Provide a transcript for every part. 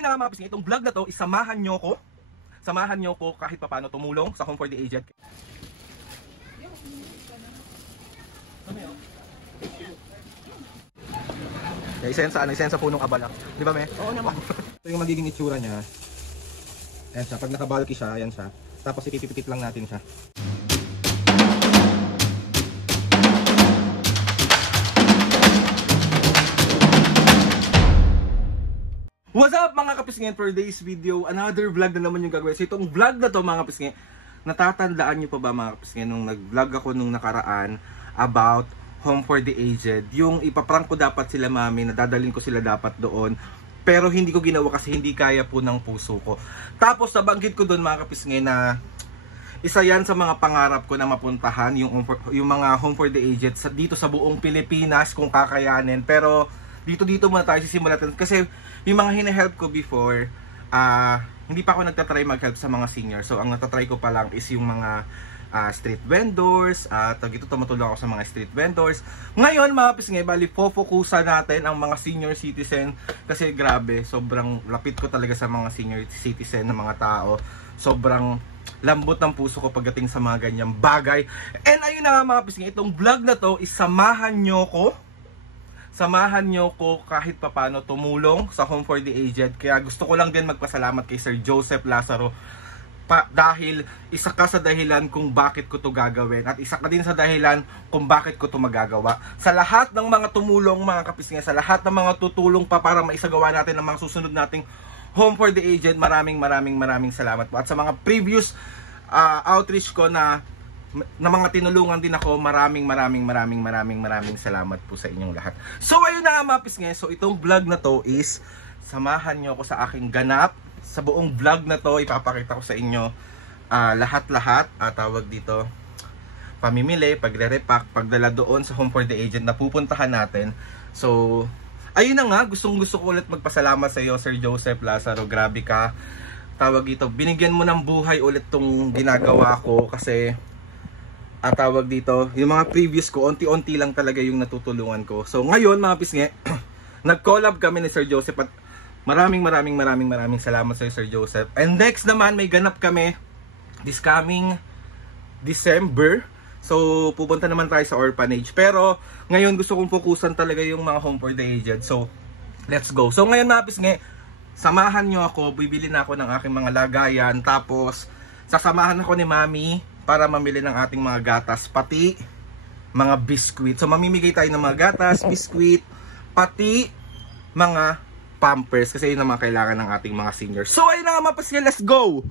ayun na nga mga pisngi, itong vlog na to, isamahan nyo ko. Samahan nyo ko kahit paano tumulong sa Home for the Aged. Isensa punong abala. Di ba, me? Oo naman. Ito yung magiging itsura niya. Ayan siya. Pag nakabalki siya, ayan siya. Tapos ipipipit lang natin siya. What's up mga kapisngin, for today's video, another vlog na naman yung gagawin. So itong vlog na to mga kapisngin, natatandaan nyo pa ba mga kapisngin nung nag-vlog ako nung nakaraan about Home for the Aged? Yung ipaprank ko dapat sila mami, nadadalhin ko sila dapat doon. Pero hindi ko ginawa kasi hindi kaya po ng puso ko. Tapos nabanggit ko doon mga kapisngin na isa yan sa mga pangarap ko na mapuntahan, yung mga Home for the Aged dito sa buong Pilipinas kung kakayanin. Pero dito muna tayo sisimula kasi yung mga hina-help ko before, hindi pa ako nagtatry mag-help sa mga senior. So ang natatry ko pa lang is yung mga street vendors, ito tumutulong ako sa mga street vendors. Ngayon mga pisngay, bali focusan natin ang mga senior citizen kasi grabe, sobrang lapit ko talaga sa mga senior citizen na mga tao. Sobrang lambot ng puso ko pagdating sa mga ganyang bagay. And ayun na nga mga pisngay, itong vlog na to, isamahan nyo ko kahit papano tumulong sa Home for the Aged. Kaya gusto ko lang din magpasalamat kay Sir Joseph Lazaro dahil isa ka sa dahilan kung bakit ko to gagawin at isa ka din sa dahilan kung bakit ko to magagawa. Sa lahat ng mga tumulong mga kapisngay, sa lahat ng mga tutulong pa para maisagawa natin ang mga susunod nating Home for the Aged, maraming salamat po. At sa mga previous outreach ko na mga tinulungan din ako, maraming salamat po sa inyong lahat. So ayun na nga mga pisngay, so itong vlog na to is samahan nyo ako sa aking ganap. Sa buong vlog na to ipapakita ko sa inyo lahat-lahat, tawag dito, pamimili, pagre-repack, pagdala doon sa Home for the Aged na pupuntahan natin. So ayun na nga, gusto ko ulit magpasalamat sa iyo Sir Joseph Lazaro. Grabe ka, tawag dito, binigyan mo ng buhay ulit tong ginagawa ko kasi tawag dito, yung mga previous ko, onti-onti lang talaga yung natutulungan ko. So ngayon mga pisngi, nag-collab kami ni Sir Joseph at maraming salamat sa Sir Joseph. And next naman, may ganap kami this coming December. So pupunta naman tayo sa orphanage. Pero ngayon gusto kong fokusan talaga yung mga Home for the Aged. So let's go. So ngayon mga pisngi, samahan nyo ako, bibili na ako ng aking mga lagayan. Tapos sasamahan ako ni Mami para mamili ng ating mga gatas, pati mga biskwit. So mamimigay tayo ng mga gatas, biskwit, pati mga pampers kasi yun ang mga kailangan ng ating mga seniors. So ayun na nga mga pisngay, let's go!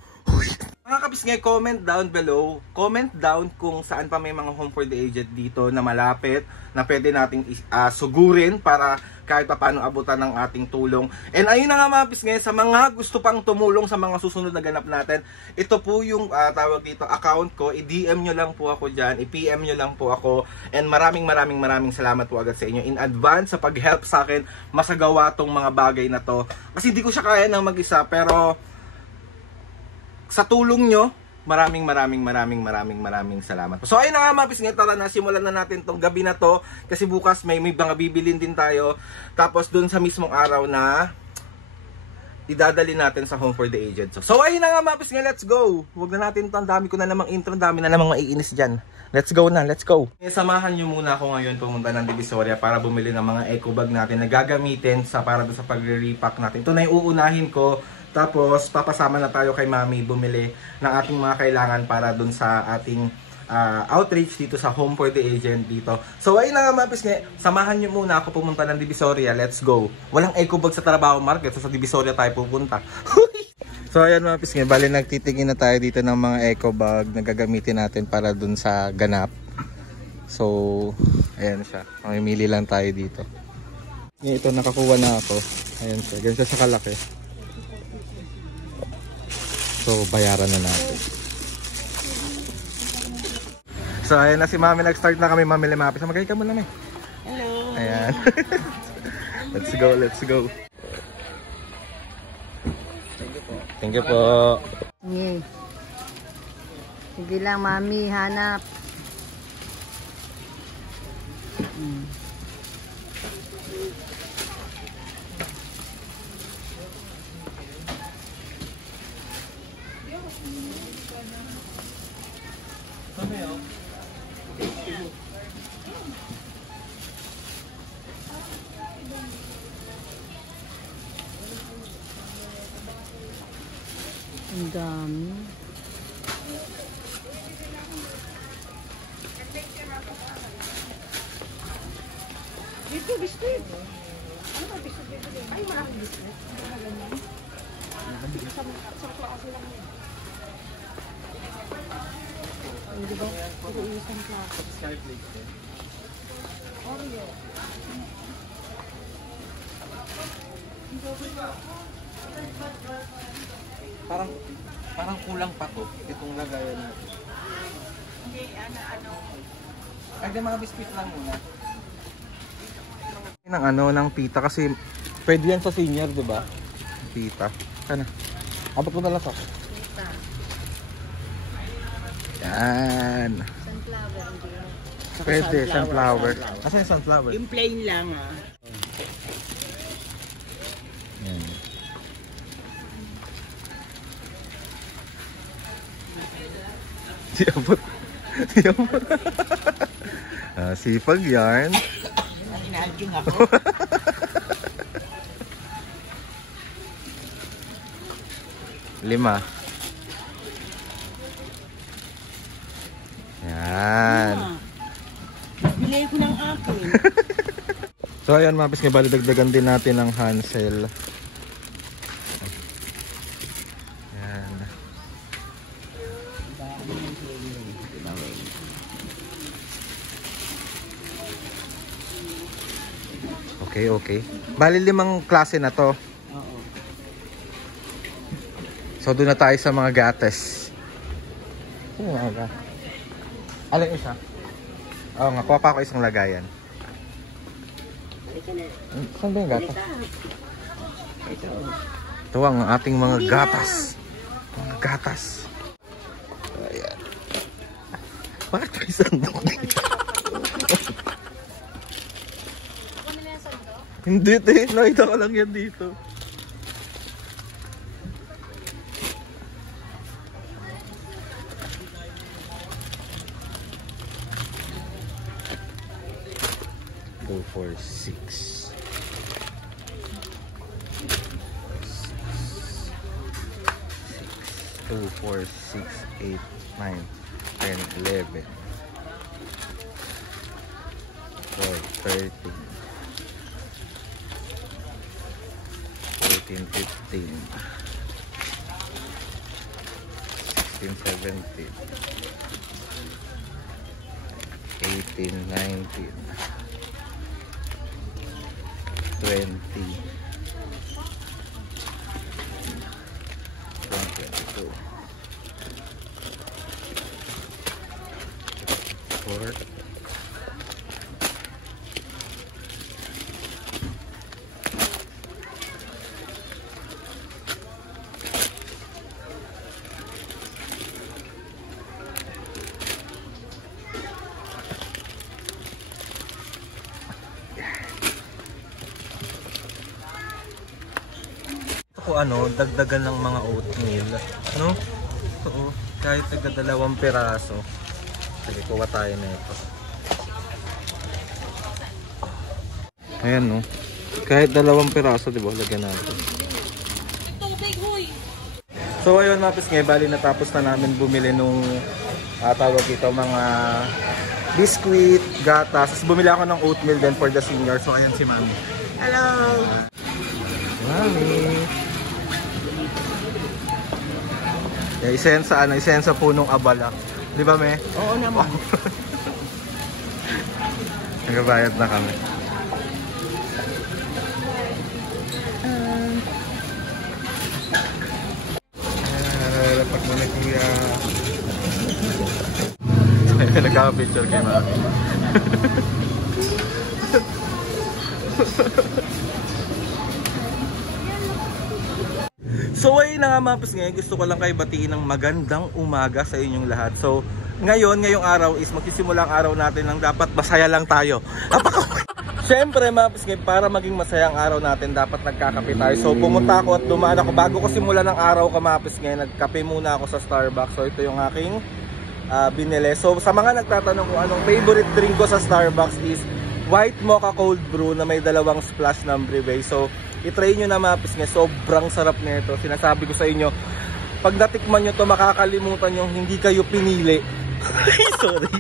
Mga kapisngay, comment down below. Comment down kung saan pa may mga Home for the Aged dito na malapit na pwede nating sugurin para kahit pa paano abutan ng ating tulong. And ayun na nga mga pisngay, sa mga gusto pang tumulong sa mga susunod na ganap natin, ito po yung tawag dito, account ko. I-DM nyo lang po ako dyan, i-PM nyo lang po ako. And maraming salamat po agad sa inyo in advance sa pag-help sa akin masagawa tong mga bagay na to. Kasi hindi ko siya kaya ng mag-isa, pero sa tulong nyo, maraming salamat. So ayun na nga mga pisngay, tara na, simulan na natin tong gabi na to kasi bukas may mga bibilin din tayo. Tapos dun sa mismong araw na idadali natin sa Home for the Aged. So ayun na nga mga pisngay, let's go. Huwag na natin to, ang dami ko na namang intro, ang dami na namang maiinis dyan. Let's go na, let's go. Samahan nyo muna ako ngayon pumunta ng Divisoria para bumili ng mga eco bag natin na gagamitin para doon sa pagre-repack natin. Ito na yung uunahin ko. Tapos papasama na tayo kay Mami bumili ng ating mga kailangan para dun sa ating outreach dito sa Home for the Aged dito. So ayun na nga mga pisngay, samahan nyo muna ako pumunta ng Divisoria. Let's go. Walang eco bag sa Trabaho Market, so sa Divisoria tayo pupunta. So ayan mga pisngay, bali nagtitingin na tayo dito ng mga eco bag na gagamitin natin para dun sa ganap. So ayan siya, mamimili lang tayo dito. Ito nakakuha na ako. Ayan siya, ganito siya kalaki. So bayaran na natin. So ayan na si Mami, nag-start na kami mamili mga pisngay. Magkaya ka muna Mami. Hello. Ayan. Let's go, let's go. Thank you po. Sige lang Mami, hanap. Ang dami. Dito, biscuit. Ano ba biscuit? Ay, maraming biscuit. Sa klase lang yun. Ay, diba? Puro isang klase. Oreo. Parang kulang pa to. Itong lagayan natin. Hindi, ano. Ay, di mga biscuit lang muna. Ng tita kasi pwede yan sa senior, di ba? Tita. Sana. Abot ko na lang sa. Tita. Yan. Sunflower, hindi. Pwede, sunflower. Asan yung sunflower? Yung plain lang ah. Yan. Di abot. Di abot. Sipag yan. Inaaging ako. Lima. Yan. Bilay ko ng akin. So ayan mga pisngi, bali dagdagan din natin ng Hansel. Yan. Okay. Bali 5 klase na to. Oo. So doon na tayo sa mga gatas. Sino mga gatas? Alin isa? Oo nga, kuha pa ako isang lagayan. Saan ba yung gatas? Ito ang ating mga gatas. Mga gatas. Ayan. Bakit may sandok dito? Hindi, nakita ko lang yan dito. Go for 6. 2, 4, 6, 8, 9, 10, 11, 12, 13, 14, 15, 16, 17, 18, 19, 20, 22, 4, 5. Dagdagan ng mga oatmeal, no? Oo, kahit taga 2 piraso. Sige, kuha tayo na ito. Ayan, no? Kahit 2 piraso, di ba? Lagyan natin. So, ayun mga pisngi, bali natapos na namin bumili nung tawag ito, mga biscuit, gatas. Tapos bumili ako ng oatmeal din for the senior. So, ayan si Mami. Hello! Mami! Yeah, isa yan sa punong abala. Di ba, me? Oo naman. Nagabayad na kami. Lapat mo na kuya. Nagkaka-picture kay Mami. So ayun na nga mga pisngi, gusto ko lang kayo batiin ng magandang umaga sa inyong lahat. So ngayong araw is magsisimula ang araw natin ng dapat masaya lang tayo. Siyempre mga pisngi, para maging masaya ang araw natin dapat nagkakape tayo. So pumunta ako at dumaan ako bago ko simulan ng araw ka mga pisngi, nagkape muna ako sa Starbucks. So ito yung aking binili. So sa mga nagtatanong kung anong favorite drink ko sa Starbucks is white mocha cold brew na may 2 splash ng brevet. So i-try nyo na mga pisngi, sobrang sarap nito. Sinasabi ko sa inyo, pag natikman nyo to, makakalimutan yung hindi kayo pinili. Sorry.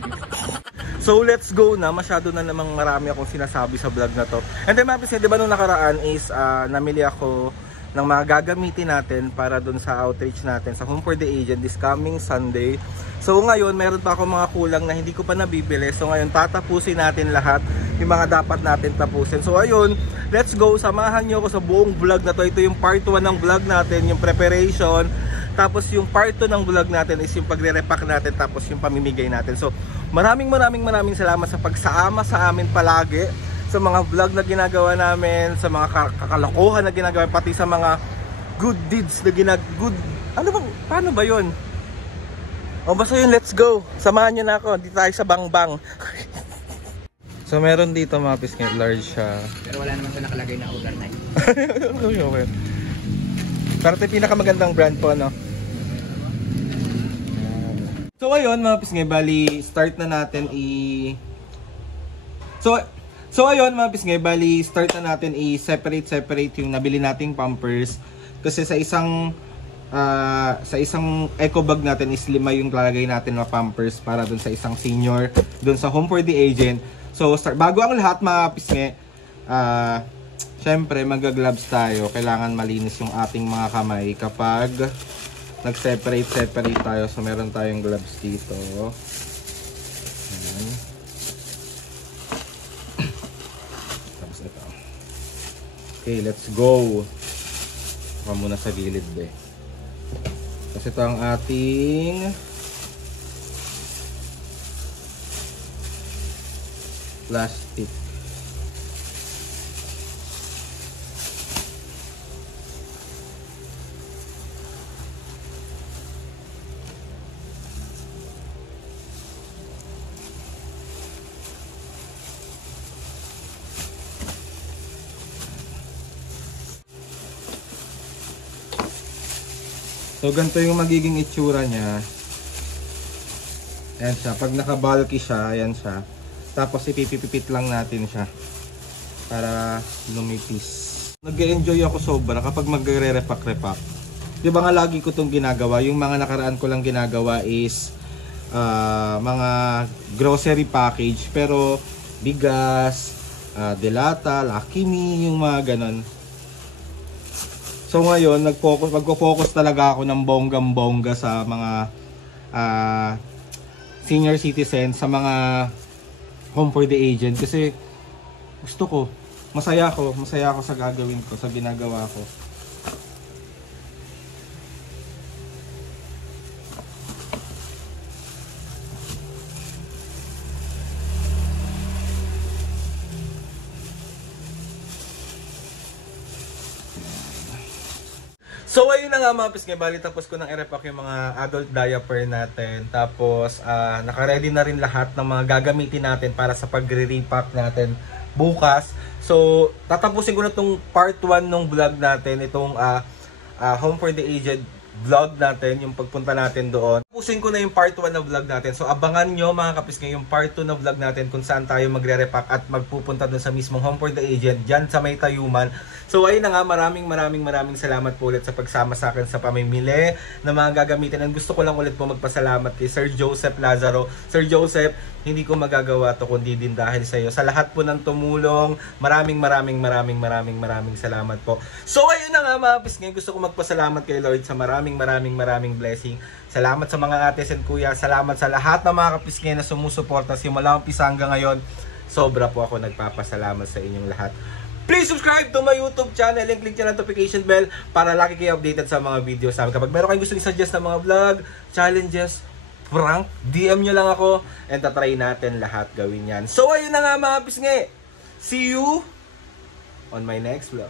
So let's go na, masyado na namang marami akong sinasabi sa vlog na to. And then mapis, di ba nung nakaraan is namili ako ng mga gagamitin natin para dun sa outreach natin sa Home for the Aged this coming Sunday. So ngayon, meron pa ako mga kulang na hindi ko pa nabibili. So ngayon, tatapusin natin lahat yung mga dapat natin tapusin. So ayun, let's go. Samahan nyo ako sa buong vlog na to. Ito yung part 1 ng vlog natin, yung preparation. Tapos yung part 2 ng vlog natin is yung pagre-repack natin, tapos yung pamimigay natin. So maraming salamat sa pagsama sa amin palagi, sa mga vlog na ginagawa namin, sa mga kakalokohan na ginagawa, pati sa mga good deeds na ano bang, paano ba yun? O basta yun, let's go. Samahan nyo na ako, dito tayo sa Bangbang. So meron dito mga pisngi, large siya. Pero wala naman sa nakalagay na overnight. Pero ito yung pinakamagandang brand po, no? So ayun mga pisngi, bali start na natin So ayun mga pisngi, bali start na natin separate yung nabili nating Pampers. Kasi sa isang eco bag natin is 5 yung lalagay natin na Pampers para dun sa isang senior, dun sa Home for the Aged. So bago ang lahat mga pisngi, syempre mag-gloves tayo. Kailangan malinis yung ating mga kamay kapag nag-separate tayo. So meron tayong gloves dito. Ayan. Tapos ito. Okay, let's go. Baka muna sa gilid be. Tapos ito ang ating plastic. So ganito yung magiging itsura niya. Ayan siya, pag naka-bulky siya, ayan siya. Tapos ipipipit lang natin siya para lumipis. Nag-enjoy ako sobra kapag magre-repack-repack. Di ba nga lagi ko itong ginagawa? Yung mga nakaraan ko lang ginagawa is mga grocery package. Pero bigas, delata, Lucky Me, yung mga ganon. So ngayon, magpo-focus talaga ako ng bonggang-bongga sa mga senior citizens, sa mga Home for the Aged. Kasi gusto ko, masaya ako sa gagawin ko, sa ginagawa ko. So ayun na nga mga pisngi, bali tapos ko nang i-repack yung mga adult diaper natin. Tapos naka-ready na rin lahat ng mga gagamitin natin para sa pagre-repack natin bukas. So tatapusin ko na itong part 1 ng vlog natin, itong Home for the Aged vlog natin, yung pagpunta natin doon. Tapusin ko na yung part 1 na vlog natin. So abangan nyo mga kapisngi yung part 2 na vlog natin kung saan tayo magre-repack at magpupunta doon sa mismong Home for the Aged, dyan sa may Tayuman. So ayun na nga, maraming salamat po ulit sa pagsama sa akin sa pamimili ng mga gagamitin. And gusto ko lang ulit po magpasalamat kay Sir Joseph Lazaro. Sir Joseph, hindi ko magagawa to kundi din dahil sa iyo. Sa lahat po ng tumulong, maraming salamat po. So ayun na nga mga pisngi, gusto ko magpasalamat kay Lord sa maraming blessing. Salamat sa mga ates and kuya. Salamat sa lahat ng mga kapisngi na sumusuporta simula umpisa hanggang ngayon. Sobra po ako nagpapasalamat sa inyong lahat. Please subscribe to my YouTube channel and click nyo ng notification bell para lagi kayo updated sa mga videos namin. Kapag meron kayong gusto i-suggest na mga vlog, challenges, prank, DM nyo lang ako and tatry natin lahat gawin yan. So ayun na nga mga pisngi. See you on my next vlog.